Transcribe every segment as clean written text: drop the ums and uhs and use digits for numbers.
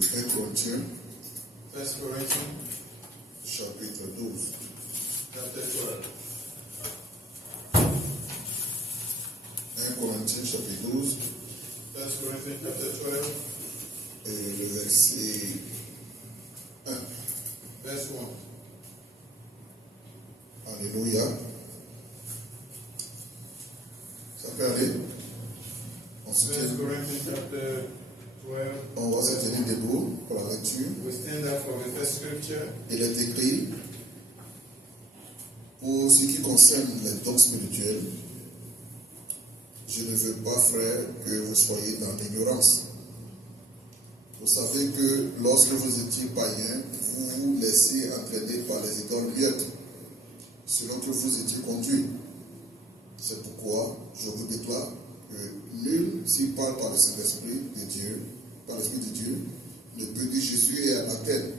1 Corinthiens, 1 Corinthians chapitre 12. chapter 12. 1 Corinthiens, chapitre 12, 1 Corinthians chapter 12, et le verset 1. verse 1. Alléluia. Ça peut aller? On se 1 tient. Corinthians chapter 12. On va se tenir debout pour la lecture. We stand up for the first scripture. Il est écrit, pour ce qui concerne les dons spirituels, je ne veux pas, frère, que vous soyez dans l'ignorance. Vous savez que lorsque vous étiez païens, vous vous laissiez entraîner par les idoles muettes, selon que vous étiez conduits. C'est pourquoi je vous déclare que nul, s'il parle par le Saint-Esprit de Dieu, par l'Esprit de Dieu, ne peut dire Jésus est anathème,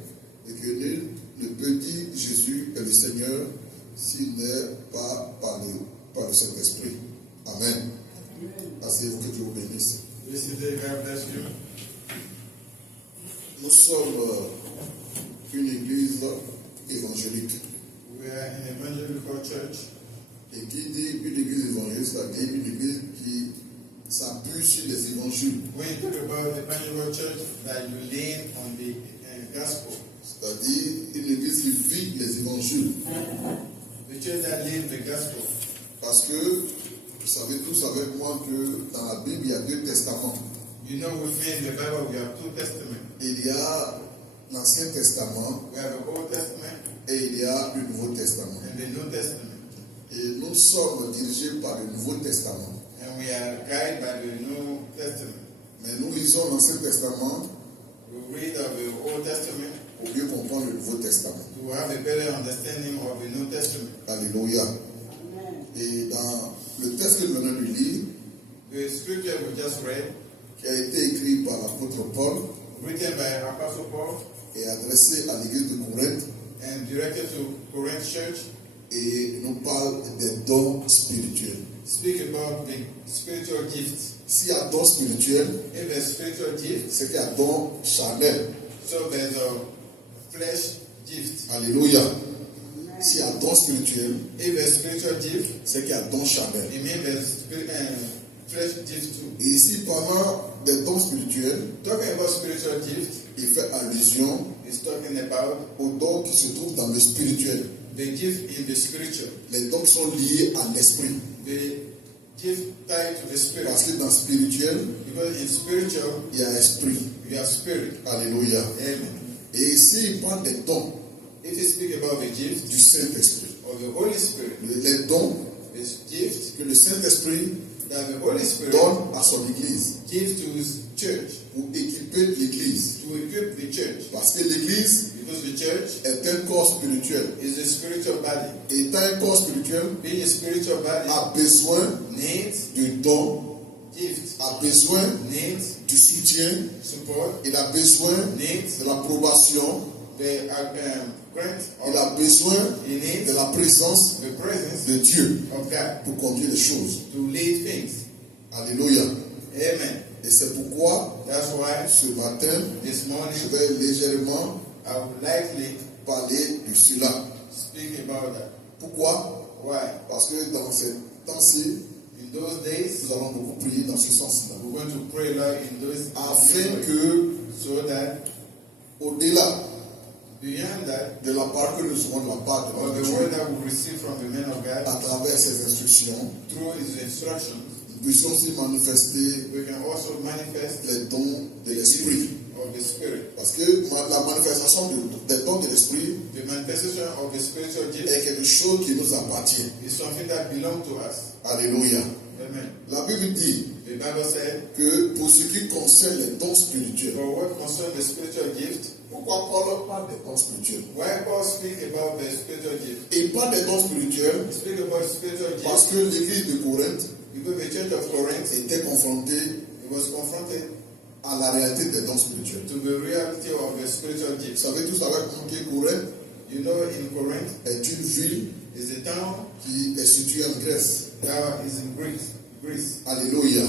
et que nul ne peut dire Jésus est le Seigneur s'il n'est pas par le Saint-Esprit. Amen. Asseyez-vous, que Dieu vous bénisse. This is the God bless you. Nous sommes une église évangélique. We are an evangelical church. Et qui dit une église évangélique, c'est-à-dire une église qui s'appuie sur les évangiles. When you talk about the evangelical church, that you lean on the gospel. C'est-à-dire une église qui vit les évangiles. The church that lives the gospel. Parce que vous savez tous avec moi que dans la Bible, il y a deux testaments. You know, with me in the Bible, we have two testaments. Il y a l'Ancien Testament We have the Old Testament et il y a le Nouveau Testament. and the New Testament. Et nous sommes dirigés par le Nouveau Testament. And we are guided by the New Testament. Mais nous lisons l'Ancien Testament We read of the Old Testament pour mieux comprendre le Nouveau Testament. to have a better understanding of the New Testament. Alléluia. Et dans le texte que nous venons de lire, The scripture we just read, qui a été écrit par l'apôtre Paul written by Apostle Paul et adressé à l'église de Corinthe, and directed to Corinth Church, et nous parle des dons spirituels. speak about the spiritual gifts. S'il y a don spirituel, If there's spiritual gift, c'est qu'il y a don charnel. so there's a flesh gift. Alléluia. S'il y a don spirituel, If there's spiritual gift, c'est qu'il y a don charnel. it means there's flesh gift too. Et ici, pendant des dons spirituels, Talking about spiritual gift, il fait allusion is talking about aux dons qui se trouvent dans le spirituel. the gift in the spiritual. Les dons qui sont liés à l'esprit. The gift tied to the spirit. Parce que dans le spirituel, Because in spiritual, il y a esprit. you have spirit. Alléluia. Amen. Et ici, il parle des dons If you speak about the gift du Saint-Esprit. of the Holy Spirit, Les dons this gift que le Saint-Esprit that the Holy Spirit donne à son Église gives to his church, pour équiper l'Église. to equip the church. Parce que l'Église Because the church est un corps spirituel. is a spiritual body. Et étant un corps spirituel, Being a spiritual body a besoin needs du don, gift, a besoin needs du soutien, support, il a besoin needs de l'approbation, the grant, il a besoin he needs de la présence the presence de Dieu of God pour conduire les choses. to lead things. Alléluia. Amen. Et c'est pourquoi That's why ce matin, this je morning vais légèrement I would likely parler de cela. speak about that. Pourquoi? Why? Parce que dans ces temps-ci, In those days, nous allons beaucoup prier dans ce sens-là. we're going to pray a lot in those Afin que, so that au-delà beyond that, de la part que nous recevons de la part de or notre the Dieu, word that we receive from the man of à God travers ses instructions, through his instructions, nous puissions aussi manifester we can also manifest les dons de l'Esprit. of the Spirit. Parce que la manifestation des dons de l'Esprit The manifestation of the spiritual est gift quelque chose qui nous appartient. is something that belongs to us. Alléluia. Amen. La Bible dit The Bible said, que pour ce qui concerne les dons spirituels, for what concerns the spiritual gift, pourquoi Paul parle des dons spirituels? why Paul speak about the spiritual gift? Il parle des dons spirituels He speak about spiritual parce gift que l'église de Corinthe because the church of Corinth, était confrontée it was confronted à la réalité des dons spirituels. to the reality of the spiritual Vous gift. savez tous avec moi que Corinthe You know, in Corinth est une ville is a town qui est située en Grèce. that is in Greece. Alléluia.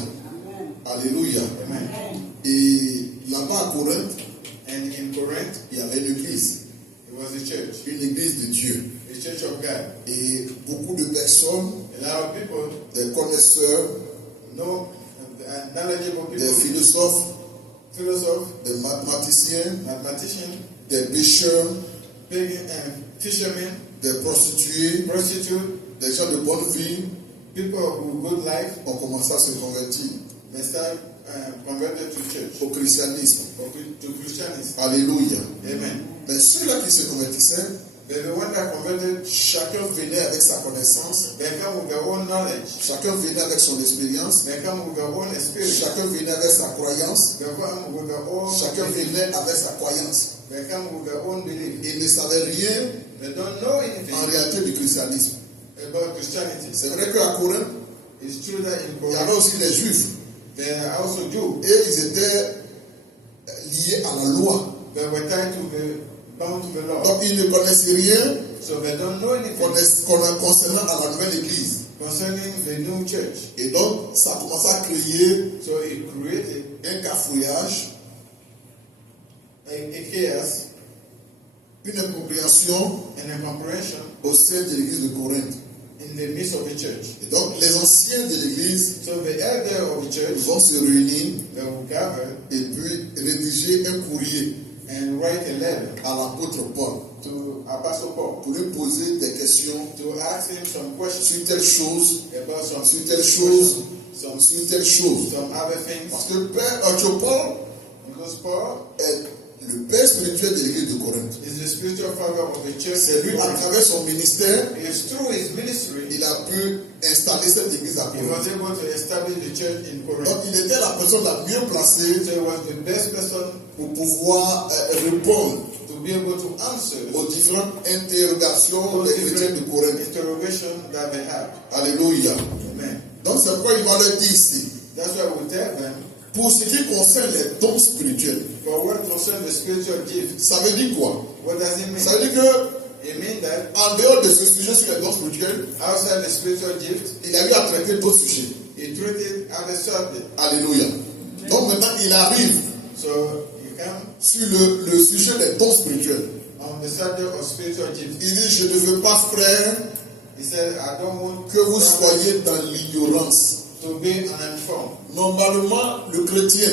Alléluia. Amen. Et là-bas à Corinthe, Dieu. the church of God. Et beaucoup de personnes, A lot of people des connaisseurs, know, knowledgeable des people, philosophes, philosophes, des mathématiciens, mathematicians, des pêcheurs, fishermen, des prostituées, prostitutes, des gens de bonne vie people with good life, ont commencé à se convertir they start converted to church au christianisme. or to Christianism. Alléluia. Amen. Mais ceux-là qui se convertissaient, But the one that converted, chacun venait avec sa connaissance, they come with their own knowledge, chacun venait avec son expérience, they come with their own experience, chacun venait avec sa croyance, they come with their own chacun belief, venait avec sa croyance. they come with their own belief. Ils ne savaient rien They don't know en anything réalité du christianisme. about Christianity. C'est vrai qu'à Corinthe, It's true that in il y avait Korea, aussi les juifs they are also Jews. et ils étaient liés à la loi. They were tied to the bound to the law. Donc ils ne connaissaient rien So they don't know anything concernant à la nouvelle église. concerning the new church. Et donc ça a commencé à créer So it created un cafouillage, a chaos une incompréhension and a comprehension au sein de l'église de Corinthe. in the midst of the church. Et donc les anciens de l'église So the elder of the church, vont se réunir they will gather et puis rédiger un courrier and write a letter à l'apôtre Paul to Apostle Paul pour lui poser des questions to ask him some questions sur telle chose, about some sur telle chose, some sur telle chose. other things. Parce que Paul Because Paul est le père spirituel de l'église de Corinthe. is the spiritual father of the church. C'est lui, à travers son ministère, It's through his ministry il a pu installer cette église à he was Corinthe. able to establish the church in Corinth. Donc il était la personne la mieux placée So he was the best person pour pouvoir répondre to be able to answer aux différentes interrogations those des chrétiens de different Corinthe. interrogations that they have. Alléluia. Amen. Donc c'est pourquoi il va leur dire ici, That's why we tell them, pour ce qui concerne les dons spirituels, for what concerns the spiritual gift, ça veut dire quoi? what does it mean? Ça veut dire que It means that en dehors de ce sujet sur les dons spirituels, outside the spiritual gift, il a eu à traiter d'autres sujets. he treated other subject. Alléluia. Donc maintenant il arrive So you come sur le sujet des dons spirituels. on the subject of spiritual gift. Il dit, je ne veux pas, frère, He said, I don't want que vous soyez dans l'ignorance. to be uninformed. Normalement, le chrétien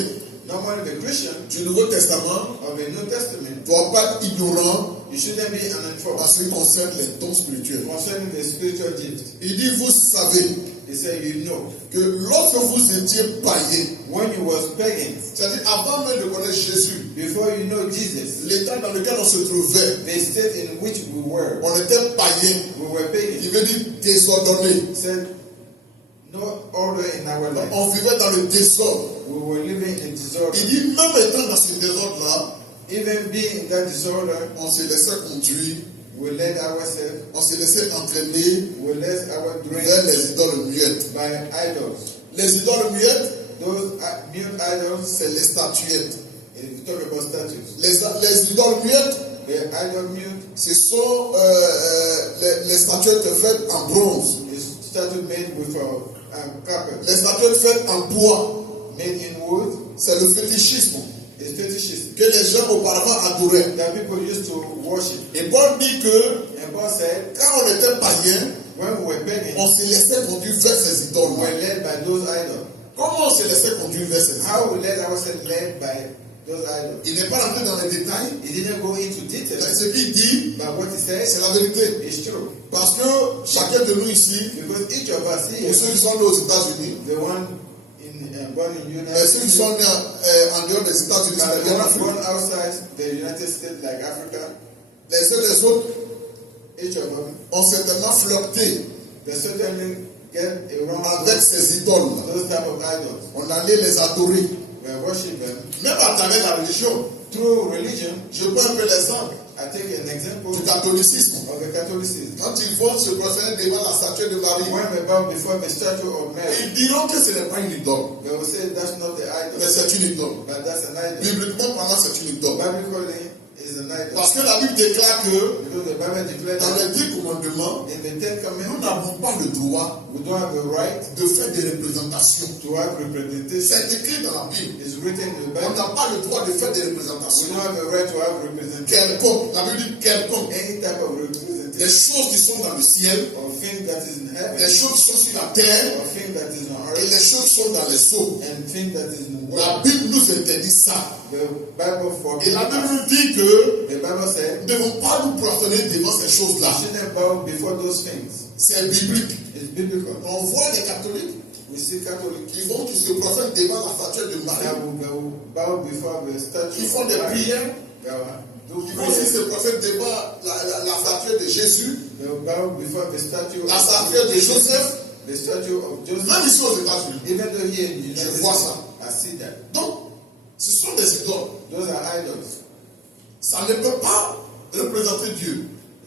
Normally the Christian du Nouveau Testament of the New Testament, ne doit pas être ignorant you shouldn't be uninformed en ce qui concerne les dons spirituels. concerning the spiritual gift. Il dit, vous savez He said, you know, que lorsque vous étiez païens, when you was pagan, c'est-à-dire avant même de connaître Jésus, before you know Jesus, l'état dans lequel on se trouvait, the state in which we were on était païens, pagan. il veut dire désordonné. He said, no order in our life. On vivait dans le désordre. We were living in disorder. Il dit, même étant dans ce désordre-là, Even being in that disorder, on se laissait conduire, we led ourselves, on se laissait entraîner we led our vers dreams les idoles muettes. by idols. Les idoles muettes, Those mute idols, c'est les statuettes. if you talk about statues, Les idoles muettes, the idol mute ce sont les statuettes faites en bronze, is statue made with copper, les statuettes faites en bois. made in wood, C'est le fétichisme is fetishes que les gens auparavant adoraient. that people used to worship. Et Paul dit que And Paul said, quand on était païen, when we were pagan, on se laissait conduire vers ces we idoles. were led by those idols. Comment on se laissait conduire vers ces idoles? How we led ourselves led by those idols. Il n'est pas rentré dans les détails. He didn't go into Mais details, ce qu'il dit, but what he said c'est la vérité. is true. Parce que chacun de nous ici, Because each of us pour here, ceux qui sont nés aux États-Unis, the one born in et United ceux qui States, sont nés en dehors des États-Unis, and c'est-à-dire the en one Afrique, born outside the United States, like Africa, les uns les autres each of them, ont certainement flirté they certainly get around avec ces idoles. those type of idols. On allait les adorer. We worship them Même à travers la religion. through religion. Je prends un peu l'exemple I take an example du catholicisme. of the Catholicism. Quand ils vont se prosterner devant la statue de Marie, When they bow before the statue of Mary, ils diront que ce n'est pas une idole, they will say that's not the mais idol, c'est une idole. but that's an idol. Bibliquement parlant, c'est une idole. Biblically, is an idol. Parce que la Bible déclare que Because the Bible declares dans that les 10 commandements, in the Ten nous Commandments, n'avons pas le droit we don't have the right de faire des représentations. to have representation. C'est écrit dans la Bible. It's written in the On Bible. n'a pas le droit de faire des We représentations. don't have the right to have representation. Quelconque, la Bible dit quelconque. Any type of representation. les choses qui sont dans le ciel, or things that is in heaven, les choses qui sont sur la terre or things that is on et earth, les choses qui sont dans les eaux. and things that is in the La world. Bible nous interdit ça. The Bible Et forbids la Bible us. nous dit que The Bible said, nous ne devons pas nous prosterner devant ces we choses-là. shouldn't bow before those things. C'est biblique. It's biblical. On voit les catholiques We see Catholics qui vont, qui se prosternent devant la statue de Marie. that will bow before the statue Qui font of des Mary. prières. They will do Ils vont aussi prayers. se prosternent devant la statue de Jésus, They will bow before the statue la statue de Joseph, the statue of Joseph. même ici aux États-Unis. Even though here in the United Je vois States, ça. I see that. Donc, ce sont des idoles. Those are idols. Ça ne peut pas représenter Dieu.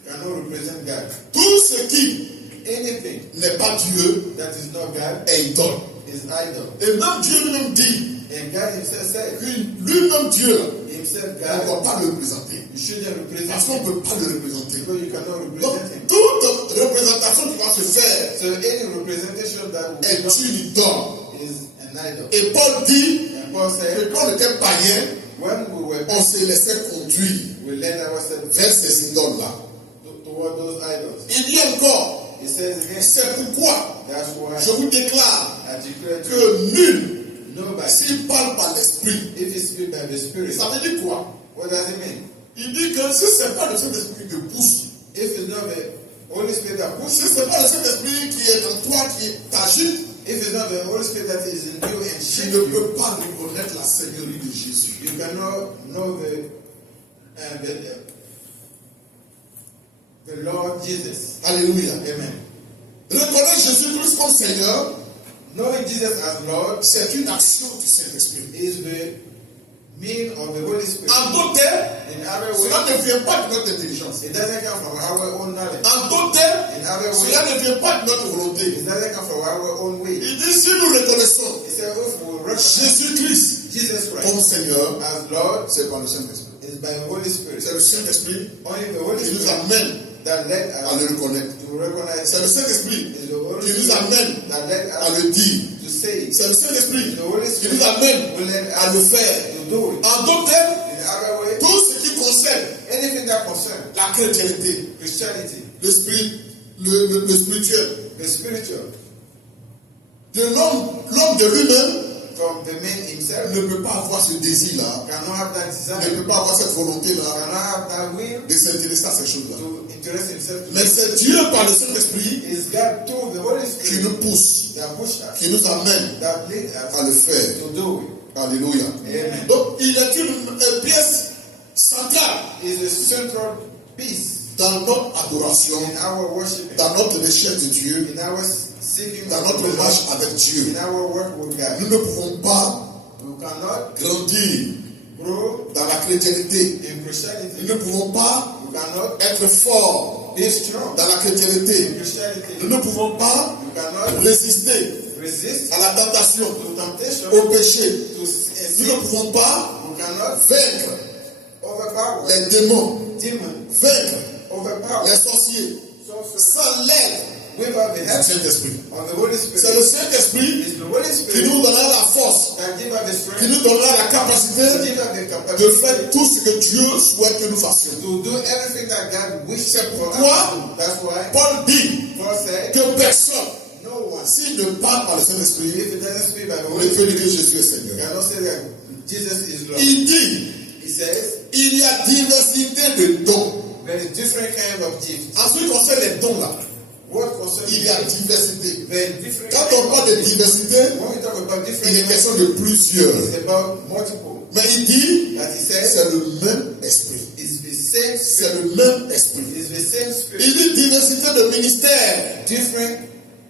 Cannot represent God. Tout ce qui Anything n'est pas Dieu that is not God est idole. is idol. Et même Dieu lui-même dit And God himself said, que lui-même Dieu, himself on ne doit God, pas le représenter. you shouldn't represent Parce qu'on ne him. peut pas le représenter. Because you cannot Donc, represent him. toute représentation qui va se faire So any representation that will be est done une idole. is an idol. Et Paul dit And Paul que said, quand on était païen, when we were on se laissait conduire we led ourselves vers ces idoles-là. toward those idols. Il dit encore, He says again, c'est pourquoi that's why je vous déclare I declare to you, que nul, nobody, s'il parle par l'esprit, if he speaks by the Spirit, ça veut dire quoi? what does it mean? Il dit que si ce n'est pas le Saint-Esprit qui te pousse, If it's not the Holy Spirit that si pushes, ce n'est pas le Saint-Esprit qui est en toi, qui t'agite, if it's not the Holy Spirit that is in you and tu shapes ne you, peux pas reconnaître la Seigneurie de Jésus. you cannot know the Lord Jesus. Alléluia. Amen. Reconnaître Jésus-Christ comme Seigneur, Knowing Jesus as Lord c'est une action du Saint-Esprit. is the mean of the Holy Spirit. En d'autres termes, In other cela words, ne vient pas de notre intelligence. it doesn't come from our own knowledge. En d'autres termes, In other cela words, ne vient pas de notre volonté. it doesn't come from our own way. Il dit si nous reconnaissons He said, if we recognize Jésus-Christ Jesus comme Christ Seigneur, as Lord, c'est par le Saint-Esprit. it's by the Holy Spirit. C'est le Saint-Esprit Only the Holy qui nous Spirit amène that led à us le reconnaître. to recognize C'est le Him. Saint-Esprit It's the Holy qui nous Spirit amène that led à us le dire. to say it. C'est le Saint-Esprit The Holy qui Spirit nous amène will let à le us faire. to do it. En d'autres termes, In other way, tout ce qui concerne anything that concerns la chrétienté, Christianity, l'esprit, le spirituel, the spiritual, de l'homme de lui-même from the man himself, ne peut pas avoir ce désir-là, cannot have that ne desire, peut pas avoir cette volonté-là cannot have that will de s'intéresser à ces choses-là. to interest himself. Mais c'est Dieu par le Saint-Esprit It's God through the Holy qui Spirit nous pousse, that push us, qui nous amène that lead à us le faire. to do it. Alléluia. Amen. Donc, il est une pièce centrale Is the central piece dans notre adoration, in our worship, dans notre recherche de Dieu, in our seeking dans of notre the marche Lord, avec Dieu. in our work with Nous God. ne pouvons pas We cannot grandir grow dans la chrétienté. in Nous Christianity. ne pouvons pas We cannot être forts be strong dans la in chrétienté. Nous Christianity. ne pouvons pas We cannot résister resist à la tentation, to temptation, au péché. to Nous ne sin. pouvons pas We cannot vaincre overpower les démons, demons, vaincre overpower les sorciers sorcery sans l'aide without the du help Saint-Esprit. of the Holy C'est Spirit. le Saint-Esprit It's the Holy qui Spirit nous donnera la force, that give us the qui strength, nous donnera la to capacité give us the de capacity faire tout ce que Dieu souhaite que nous fassions. to do everything that God wishes C'est for us pourquoi to do. That's why Paul dit Paul said, que personne, no one, s'il ne parle par le Saint-Esprit, if it doesn't speak by the ne Holy peut dire Spirit, que Jésus est Seigneur. cannot say that Jesus is Lord. Il dit, He says, il y a diversité de dons. there is different kind of gifts. En ce qui concerne les dons là, What concerns il y a gifts? diversité. There is different Quand kind on parle of de gifts. diversité, When we talk about il different est gifts, question de plusieurs. it's about multiple. Mais il dit, That he says, c'est le même esprit. it's the same C'est spirit. le même esprit. It's the same Il spirit. dit diversité de ministères, Different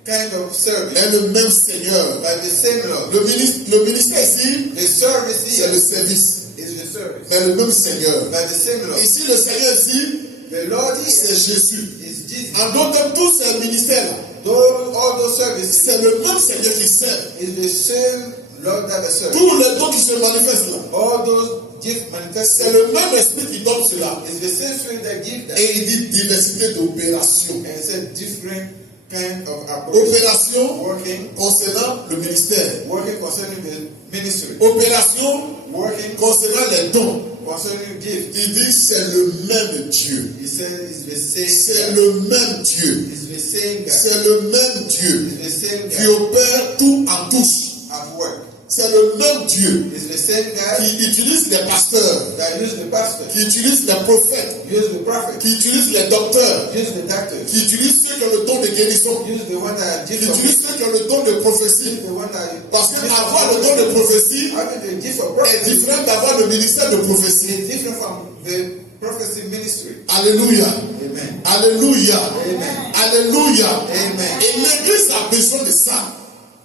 kind of service. mais le même Seigneur. By the same Lord. Le ministère ici, The service c'est le here service, is the service. mais le même Seigneur. By the same Lord. Ici, le Seigneur ici, The Lord c'est here Jésus. is Jesus. En d'autres termes, tous ces ministères-là, All those services c'est le même Seigneur qui sert. is the same Lord that is served. Tous les dons qui se manifestent là, All those gifts c'est manifested le même esprit qui donne cela. is the same spirit that gives that. Et il dit diversité d'opérations. And it's a different kind of approach. Opération Working concernant le ministère. concerning the ministry. Opération Working concernant les dons. concerning gift, il dit c'est le même Dieu. he said it's the same C'est God. le même Dieu. It's the same God. C'est le même Dieu It's the same qui God opère tout en tous. at work. C'est le même Dieu It's the same God qui utilise les pasteurs, that used the pastor, qui utilise les prophètes, used the prophet, qui utilise les docteurs, used the doctors, qui utilise ceux qui ont le don de guérison, used the one that qui gift of utilise ceux qui ont le don de prophétie. used the one that Parce qu'avoir le don de prophétie having the gift of est prophecy différent d'avoir le ministère de prophétie. is different from the prophecy ministry. Alléluia. Amen. Alléluia. Amen. Alléluia. Amen. Et l'église a besoin de ça.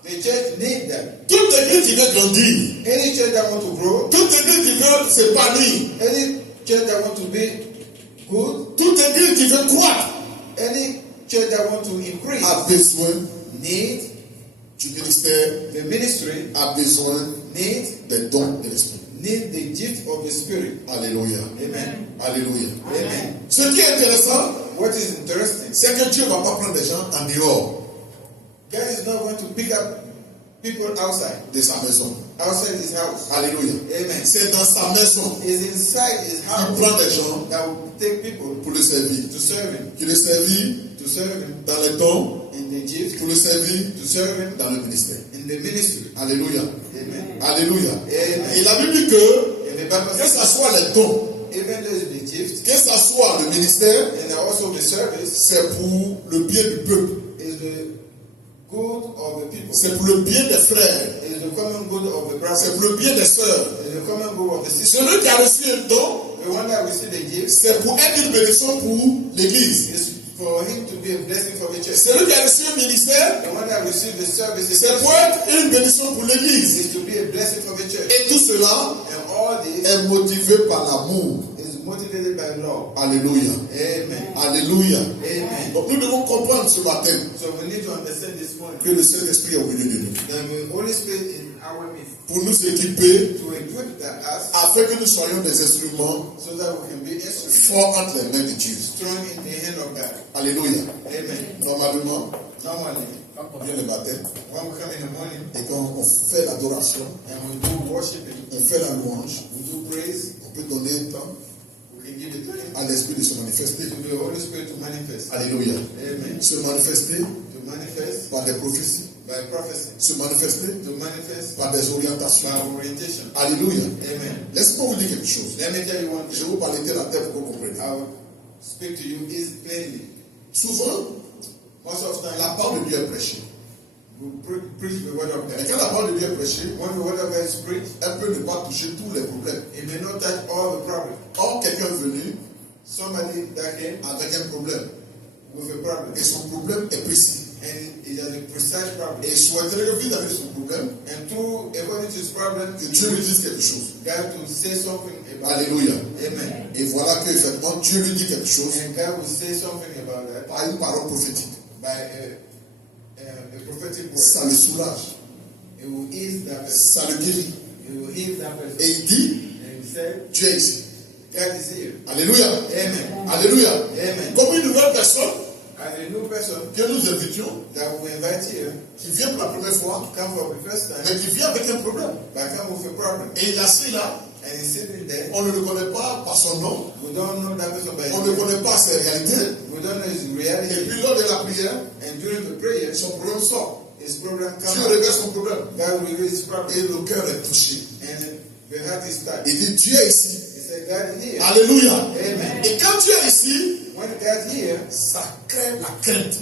The church needs that. Toute église qui veut grandir, Any church that want to grow, toute église qui veut s'épanouir, any church that want to be good, toute église qui veut croître any church that want to increase a besoin need du ministère, the ministry, a besoin need des dons de l'esprit. the gift of the Spirit. Alléluia. Amen. Alléluia. Amen. Ce qui est intéressant, What is interesting, c'est que Dieu ne va pas prendre des gens en dehors God is not going to pick up people outside de sa maison. his house. Alléluia. Amen. C'est dans sa maison It's inside his qu'il house prend des gens that will take people pour le servir. to serve him, Qui le servir to serve him dans les dons, in the gift, pour le servir to serve him dans le ministère. in the ministry. Alléluia. Amen. Alléluia. Amen. Et la Bible dit que And the Bible que says, ce soit les dons, even though it's the gift que ce soit le ministère, and also the service c'est pour le bien du peuple. is the good of the people. C'est pour le bien des frères. Is the common good of the C'est brothers. pour le bien des sœurs. Is the common good of the sisters. Celui qui a reçu un don, The one that receive the gift c'est pour être une bénédiction pour l'Église. is for him to be a blessing for the church. Celui qui a reçu un ministère, The one that receive the service is c'est pour être une bénédiction pour l'Église. to be a blessing for the church. Et tout cela And all this est motivé par l'amour. is motivated by love. Alléluia. Amen. Alléluia. Amen. Donc nous devons comprendre ce matin So we need to understand this morning que le Saint-Esprit est au milieu de nous that the Holy Spirit in our midst pour nous équiper to equip us afin que nous soyons des instruments so that we can be instruments forts entre les mains de Dieu. strong in the hand of God. Alléluia. Amen. Normalement, Normally, quand on vient le matin when we come in the morning et quand on fait l'adoration, and we do worshiping, on fait la louange, we do praise, on peut donner un temps we can give it time à l'Esprit de se manifester. to the Holy Spirit to manifest. Alléluia. Amen. Se manifester To manifest par des prophéties, by prophecy, se manifester to manifest par des orientations. by orientation. Alléluia. Amen. Laissez-moi vous dire quelque chose. Let me tell you one Je thing. vais vous parler de la terre pour que vous compreniez. I will speak to you is plainly. Souvent, Most of the time, la parole de Dieu est prêchée. we preach the word of Et God. quand la parole de Dieu est prêchée, When the word of God is preached, elle peut ne pas toucher tous les problèmes. it may not touch all the problems. Or, quelqu'un est venu Somebody that came avec un problème. with a problem, Et son problème est précis. and it has a precise problem. Et il souhaiterait que vis-à-vis de son problème, And through, according to his problem, que Dieu lui dise quelque chose. God to say something about it. Alléluia. Amen. Et voilà que effectivement Dieu lui dit quelque chose And God will say something about that par une parole prophétique. by a prophetic word. Ça le soulage, It will ease that person. ça le guérit. It will heal that person. Et il dit, And he said, Dieu est ici. God is here. Alléluia. Amen. Alléluia. Amen. Comme une nouvelle personne As a new person que nous invitions, that we invite here, qui vient pour la première fois, come for the first time, mais qui vient avec un problème. but come with a problem. Et il est assis là, And he's sitting there. on ne le connaît pas par son nom, We don't know that person by on his ne name. connaît pas ses réalités. We don't know his Et reality. puis lors de la prière, And during the prayer, son problème sort. his problem Dieu comes révèle out. son problème. God will reveal his problem. Et le cœur est touché. And the heart is touched. Il dit, Dieu est ici. He said, God is here. Alléluia. Amen. Et quand Dieu est ici, When God is here, ça crée la crainte.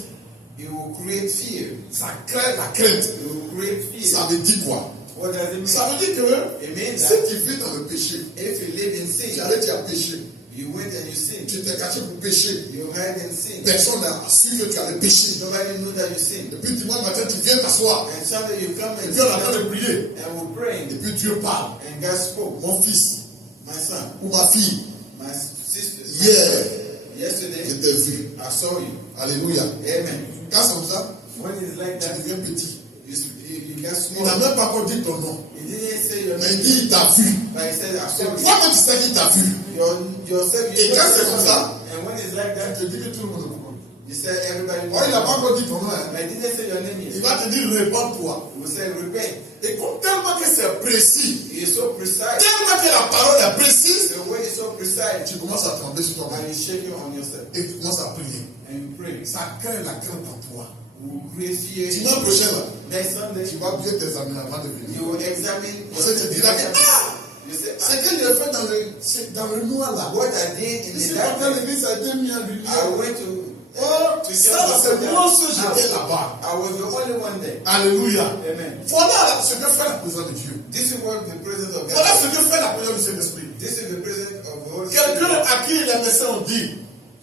he will create fear. Ça crée la crainte. He will create fear. Ça veut dire quoi? What does it mean? Ça veut dire que It means si that tu vis dans le péché, if you live in tu sin, allais tu as péché, you went and you sinned. tu t'es caché pour pécher, You hide in sin. personne n'a su que tu allais pécher. Nobody knew that you sinned. Et puis dimanche matin, tu viens t'asseoir. And Sunday you come Et and puis on est en train de prier. and we're praying. Et puis Dieu parle. And God spoke. Mon fils My son, ou ma fille, my sister, hier, je yesterday t'ai vu. I saw you. Alléluia. Amen. Quand c'est comme ça, When it's like tu that, deviens petit. you got Il n'a small. même pas encore dit ton nom. He didn't say your Mais il name, dit, il t'a vu. but he said, I C'est saw une you. fois que tu sais qu'il t'a vu, Yourself, Et you quand know c'est comme ça, and when it's like il that, te dit que tout le monde le comprend. you said everybody Or il n'a pas encore dit ton nom. But he didn't say your name Il yet. va te dire, réponds-toi. He will say repent. Et comme tellement que c'est précis, He is so precise. tellement que la parole est précise, The way tu commences à trembler sur toi-même. and you're shaking on yourself. Et tu commences à prier. And you pray. Ça crée la crainte en toi. You create fear. Dimanche prochain, là, Next Sunday, tu vas bien t'examiner avant de venir. you will examine Parce que tu diras, You say, c'est que j'ai fait dans le noir là. what I did in Je the suis pas dans darkness, l'église, ça a été mis en lumière. I went to Oh, ça, c'est moi ce j'étais là-bas. I was the only one there. Alléluia. Amen. Voilà ce que fait la présence de Dieu. This is what the presence of Voilà God. ce que fait la présence du Saint-Esprit. This is the presence of the Holy Quelqu'un Spirit. à qui les médecins ont dit,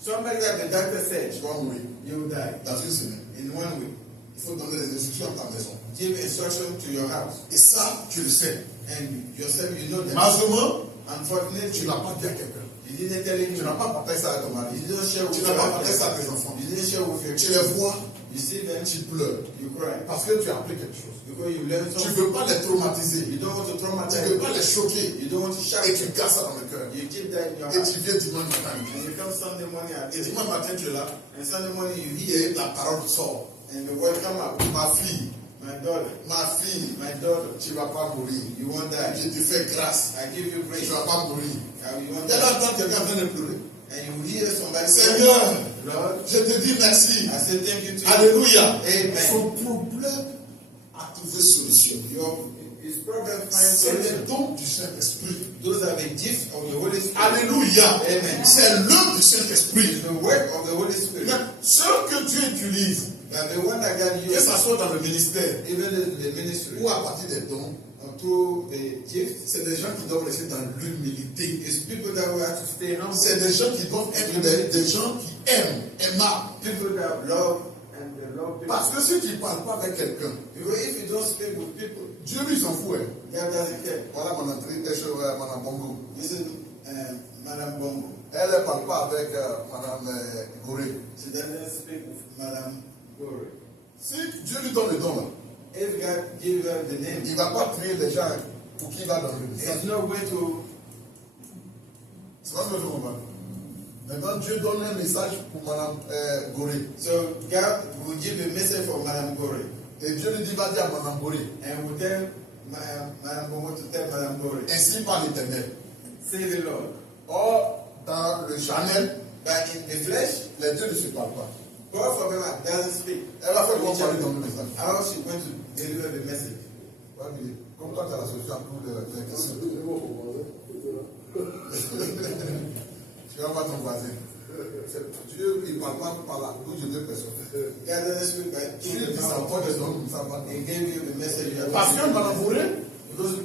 Somebody that the doctor said, tu vas mourir you will die dans une semaine. in 1 week. Il faut donner des instructions à ta maison. Give instruction to your house. Et ça, tu le sais. And yourself, you know that. Malheureusement, Unfortunately, tu n'as pas dit à quelqu'un. you didn't tell Tu anyone. n'as pas partagé ça avec ton mari. You didn't share with Tu your n'as pas partagé husband. ça avec tes enfants. You didn't share with your Tu children. les vois, You see them, tu pleures. you cry. Parce que tu as appris quelque chose. Because you learn Tu ne something. veux pas les traumatiser. You don't want to Tu ne traumatize veux pas them. les choquer. You don't want to shout. Et tu gardes ça dans le cœur. You keep that in your Et heart. tu viens dimanche matin. And you come Sunday morning at Et dimanche matin, tu es là. and Sunday morning you hear Et la parole sort. and the word come out. Ma fille, My daughter, ma daughter, tu ne vas pas mourir. you won't die. Je te fais grâce. I give you Tu grace. ne vas pas mourir. You won't Il y a die. longtemps quelqu'un vient de pleurer. And you hear somebody say, Seigneur, Lord, je te dis merci. I say thank you to you. Alléluia. Amen. Son problème a trouvé solution. His problem finds C'est le solution. don du Saint-Esprit. Those are the gifts of the Holy Spirit. Alléluia. Amen. C'est l'œuvre du Saint-Esprit. It's the work of the Holy Spirit. Mais ce que Dieu utilise, That the one that God que used, ce soit dans le ministère even in the ministry, ou à partir des dons, or through the gifts, c'est des gens qui doivent rester dans l'humilité. it's people that will have to stay humble. C'est des gens qui doivent être des gens qui aiment, aimables. People that love and they love people. Parce que si tu ne parles pas avec quelqu'un, Because if you don't speak with people, Dieu lui s'en fout. Hein. God doesn't care. Voilà mon entrée, Madame Bongo. This is Madame Bongo. Elle ne parle pas avec Madame Goré. She doesn't speak with Madame Gore. Si Dieu lui donne le don, là, If God gives her the name, il ne va pas prier les gens pour qui va dans le ministère. it's no way to. C'est pas ce que je comprends. Maintenant, Dieu donne un message pour Madame Goré. So God will give a message for Madame Gore, Et Dieu lui dit, va dire à Madame Goré, and will tell Madame Bongo to tell Madame Gore, ainsi par l'Éternel. say the Lord. Or, dans le charnel, But in the flesh, les dieux ne se parlent pas. both of them doesn't speak. Elle va faire comment parler dans le message. How is she going to deliver the message? Ouais, mais comme toi, tu as la solution à toutes les questions. Tu vas voir ton voisin. Dieu, il ne parle pas par la bouche de deux personnes. God doesn't speak by Dieu dit ça, toi, les hommes, ça va. He gave you the message. You have Parce to que Madame Bourré,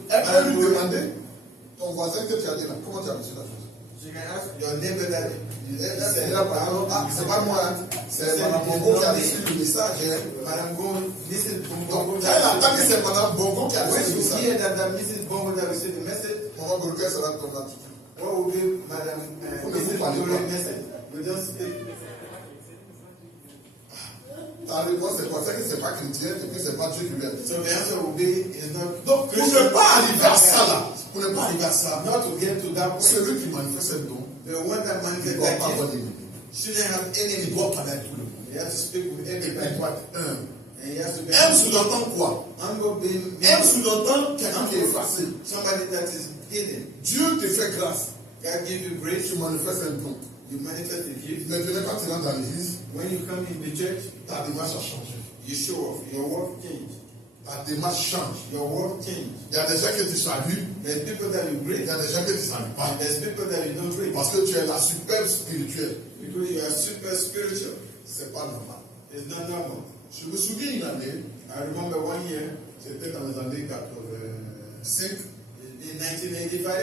elle peut lui demander, ton voisin que tu as dit là, comment tu as reçu la chose? She can ask your neighbor that you Elle a par exemple, ah, c'est pas moi, hein. C'est Madame Bongo qui a reçu le message. Hein. Madame Go, Mrs. Donc, Bongo. elle attend que c'est Madame Bongo qui a When reçu le you message. hear that Mrs. Bongo that received the message, Maman Gourka sera ton attitude. what will be Madame Mrs. Bongo's message? We don't speak. Ta réponse c'est quoi? C'est que c'est pas chrétien et que c'est pas Dieu qui lui a dit. So the answer will be is not. Donc, pour ne pas arriver à ça là, pour ne pas arriver à ça, Not to get to that point. celui qui manifeste le don, The one that il ne manifests doit that pas avoir gift d'ennemi. shouldn't have any. Il doit parler avec tout le monde. You have to speak with Et puis, il everybody. doit être humble. And he has to be. Aime sous-entend quoi? Humble being. Aime sous-entend quelqu'un qui est effacé. Somebody that is hidden. Dieu te fait grâce. God give you grace. Tu manifestes un don. You manifest the gift. Maintenant, quand tu rentres dans l'église, When you come in the church, ta démarche a changé. you show off. Your work change. Ta démarche change. Your work change. Il y a des gens que tu salues, There's people that you il greet, y a des gens que tu ne salues pas. and there's people that you don't greet. Parce que tu es la superbe spirituelle. Because you are super spiritual. C'est pas normal. It's not normal. Je me souviens une année, I remember 1 year c'était dans les années 85, in 1985,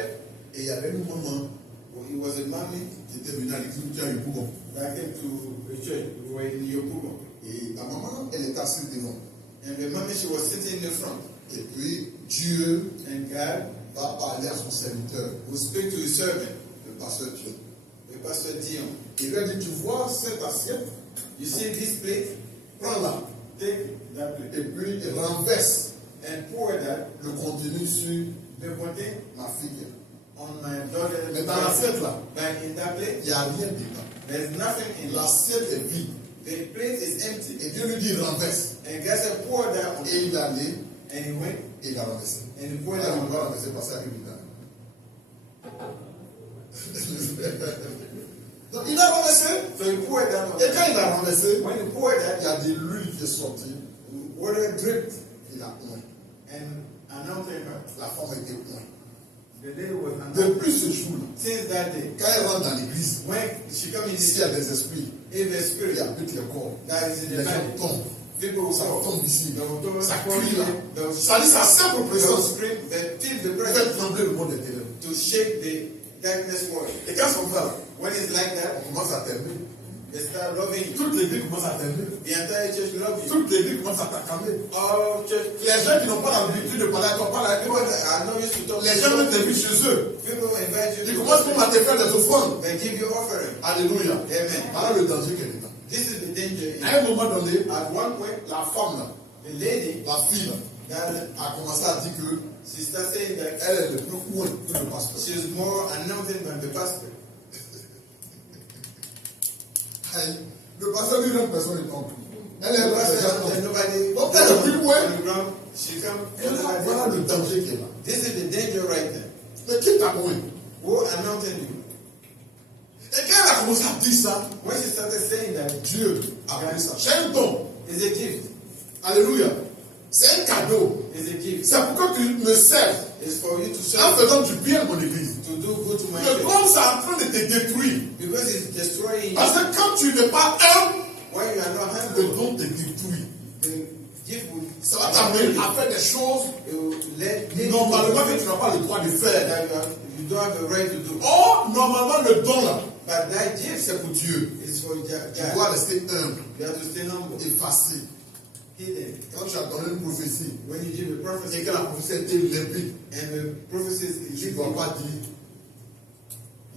et il y avait un moment when he was a mommy qui était venu à l'église où tu as eu Bougon. that came to the church. We were in Yopugo. Et la maman, elle était assise devant. And the mommy, she was sitting in the front. Et puis, Dieu And God va parler à son serviteur, will speak to his servant, le pasteur Dieu. the pastor Dion. Il lui a dit, tu vois cette assiette, You see this plate? prends-la. Take that plate Et puis, renverse and pour that, le contenu sur the content ma fille. on my daughter. Mais dans l'assiette là, But in that plate, il n'y a rien dedans. there's nothing in it. L'assiette est vide. The plate is empty. Et Dieu lui dit, renverse. And God said, pour that on Et il est allé And he went et il a renversé. and he poured Il that a on renversé parce qu'il a Donc il a renversé. So he poured that on Et quand il a renversé, when he poured il y that, a de l'huile qui est sortie. water dripped Il a oint. and anointed her. La femme a été oint. The lady was anointed. Depuis ce jour-là, Since that day, quand elle rentre dans l'église, when she comes in, s'il y a des esprits in the qui spirit habitent le corps, that is in les the gens body, tombent. people will Ça fall. tombe ici. They'll Ça crie là. they'll Ça dit sa simple présence scream, they feel the fait presence trembler le monde des ténèbres. to shake the darkness world. Et quand ça va, When it's like that, on commence à t'aimer. they start loving you. Toute l'église commence à t'aimer. The entire church love you. Toute l'église commence à t'acclamer. All church, Les gens qui n'ont pas l'habitude de parler à toi, parlent à people toi. that are not used to talk, Les gens même t'invitent chez eux. people invite you. Ils commencent même à te faire des offrandes. They give you offering. Alléluia. Amen. Voilà le danger qu'elle est dans. This is the danger. À un moment donné, At one point, la femme là, the lady la fille là, that a commencé à dire que she started saying that elle est le plus loin que le pasteur. she's more anointed than the pastor. Aïe. Le pasteur dit que personne ne tombe. Elle est The là, pastor and nobody Donc elle est plus loin. on the ground. She come. Voilà le danger qui est là. This is the danger right there. Mais qui t'a loin? Who anointed you? Et quand elle a commencé à dire ça, When she started saying that, Dieu a pris ça. C'est un don. it's a gift. Alléluia. C'est un cadeau. It's a gift. C'est pourquoi tu me sers It's for you to en serve, faisant du bien à mon église. to do good to my Le church. comme c'est en train de te détruire. Because it's destroying you. Parce que quand tu n'es pas humble, When you are not le humble, don te détruit. the gift will Ça va t'amener à faire des choses it will let normalement que tu n'as pas le droit de faire. that you don't have the right to do. Or, normalement, le don là, But that gift c'est pour Dieu. is for Tu God. dois rester humble, You have to stay humble, effacé. hidden. Quand tu as donné une prophétie When you give a et prophecy que la prophétie était limpide, and the prophecy is tu ne dois pas dire,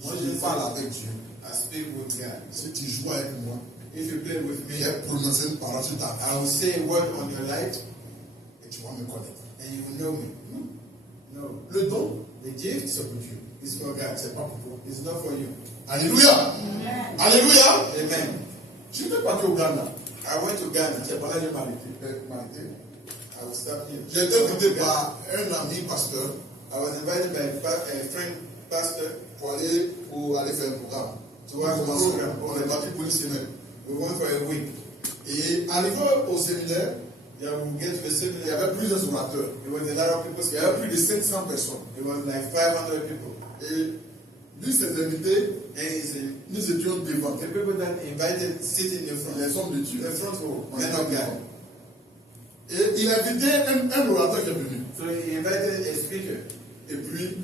moi je parle avec Dieu. I speak with God. Si tu joues avec moi, If you play with me, j'ai prononcé une parole sur ta I will say a word on your life et tu vas me connaître. and you will know me. No. Le don, The gift c'est pour Dieu. is for God. C'est pas pour toi. It's not for you. Alléluia. Alléluia. Amen. Je n'étais pas au Ghana. I went to Ghana. C'est pas là que j'ai m'arrêté. I was stopped here. J'ai été invité par un ami pasteur I was invited by a friend pastor pour aller faire un programme. to work on a program. On est parti pour une semaine. We went for a week. Et arrivé au séminaire, Yeah, we get to the il y seminar. avait plusieurs orateurs. There was a lot of people Il y avait speaking. plus de 500 personnes. It was like 500 people. Et lui, ses invités, And it's nous étions devant. the people that invited sit in the Les front. hommes de Dieu. The front row. On Men était of devant. God. Et il a invité un orateur qui est venu. So he invited a speaker. Et puis,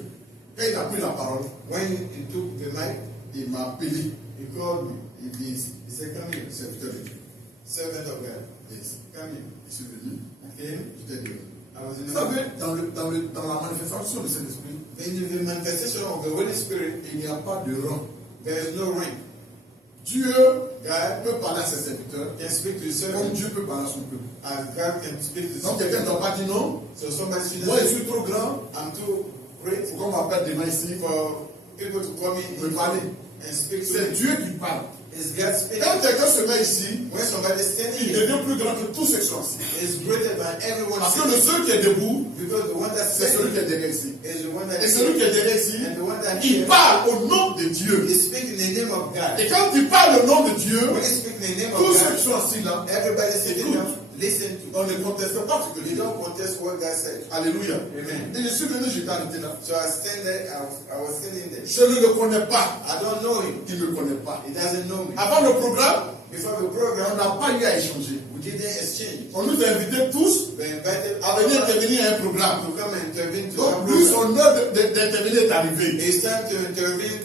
quand il a pris la parole, When he took the mic, il m'a appelé. he called me. Il dit, He said, come here, serviteur de Dieu. servant of God. Yes. Come here. Je suis venu. I came. J'étais devenu. I was in Vous the savez, dans la manifestation de Saint-Esprit, in the manifestation of the Holy Spirit, il n'y a pas de rang. there is no rank. Dieu God peut parler à ses serviteurs can speak to his comme servant Dieu peut parler à son peuple. as God can speak to his Donc quelqu'un ne t'a pas dit non. So somebody should Moi, je say, suis trop grand. I'm too great Il faut qu'on m'appelle demain ici. for people to come Me in parler. and speak to C'est me. Dieu qui parle. It's God speaking. Quand quelqu'un se met ici, When somebody is standing il here, devient plus grand que tous ceux qui sont assis. it's greater than everyone Parce que else. le seul qui est debout, Because the one that's c'est celui qui standing est derrière ici. is the one that Et celui qui est derrière ici, and the one that il here parle au nom de Dieu. is speaking in the name of God. Et quand il parle au nom de Dieu, When he speaks in the name of tous ceux God, qui sont assis là, everybody sitting Écoute. down, listen to. on ne conteste pas ce que You Dieu dit. don't contest what God said. Alléluia. Amen. Et je suis venu, j'étais arrêté là. So I stand there, I was standing there. Je ne le connais pas. I don't know him. Il ne me connaît pas. He doesn't know me. Avant le programme, Before the on program, n'a pas eu à échanger. we didn't exchange. On nous a invités tous We invited à venir to intervenir à un programme. come and intervene to Donc our lui, program. son heure d'intervenir est arrivée. It's time to intervene.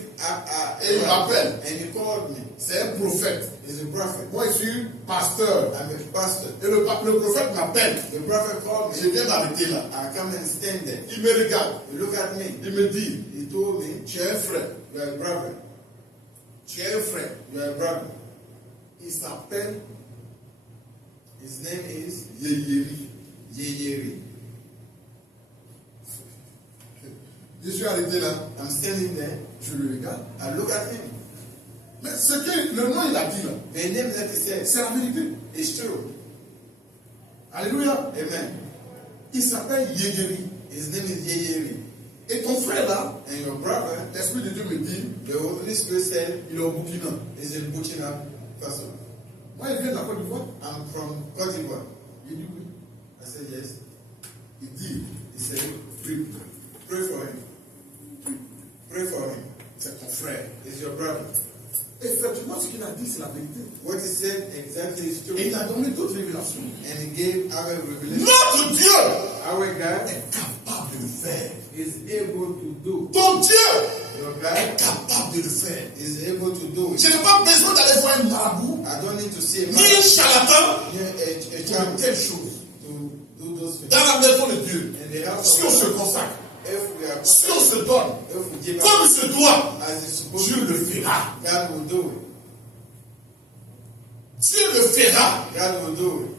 Et il m'appelle. And he called me. C'est un prophète. He's a prophet. Moi, je suis pasteur. I'm a pastor. Et le prophète m'appelle. The prophet called Je me. viens m'arrêter là. I come and stand there. Il me regarde. He look at me. Il me dit, He told me, tu es un frère. you are a brother. Tu es un frère. You are a brother. Il s'appelle His name is Yeyeri. Yeyeri. Je suis arrêté là. I'm standing there. Je le regarde. I look at him. Mais ce que le nom il a dit là, The name that he says c'est la vérité. is true. Alléluia. Amen. Il s'appelle Yeyeri. His name is Yeyeri. Et ton frère là, And your brother, l'Esprit de Dieu me dit, the Holy Spirit said, il est au Burkina. is in Burkina Faso. Moi, il vient de la Côte d'Ivoire. I'm from Cote d'Ivoire. Il dit oui. I said, yes. Il dit, He said, prie. pray for him. Pray for him. C'est ton frère. It's your brother. Effectivement, ce qu'il a dit, c'est la vérité. What he said exactly is true. Et il a donné d'autres révélations. And he gave our revelation. Notre Dieu Our God est capable de le faire. is able to do. Ton Dieu Your est God capable de le faire. is able to do Je it. n'ai pas besoin d'aller voir un marabout, I don't need to see a ni un man, charlatan, a pour child telle chose. to do those things. Dans la maison de Dieu, And the house si on of se God, consacre, if we are si on se donne, if we give comme up il se doit, as it's supposed Dieu to, le fera. God will do it. Dieu le fera. God will do it.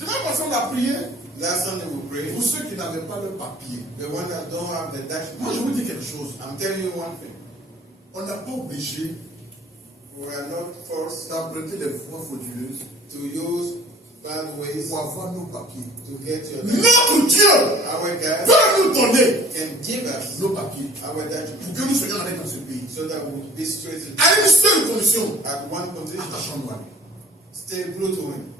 De la façon la prière, Last Sunday we prayed. pour ceux qui n'avaient pas le papier, The one that don't have the moi je document. vous dis quelque chose. I'm telling you one thing. On n'a pas obligé We are not forced d'emprunter les voies frauduleuses to use bad ways pour avoir nos papiers. to get your Notre Dieu Our God peut nous donner can give us nos papiers our document pour que nous soyons allés dans ce pays. so that we will be straight À une seule condition, at one condition. attachons-nous à lui. Stay blue to him.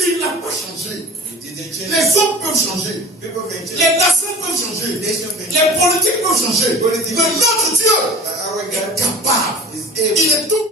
Il n'a pas changé. He didn't change. Les hommes peuvent changer. People can change. Les nations peuvent changer. Nation can change. Les politiques peuvent changer. Politics. Mais notre Dieu Our est God capable. is able. Il est tout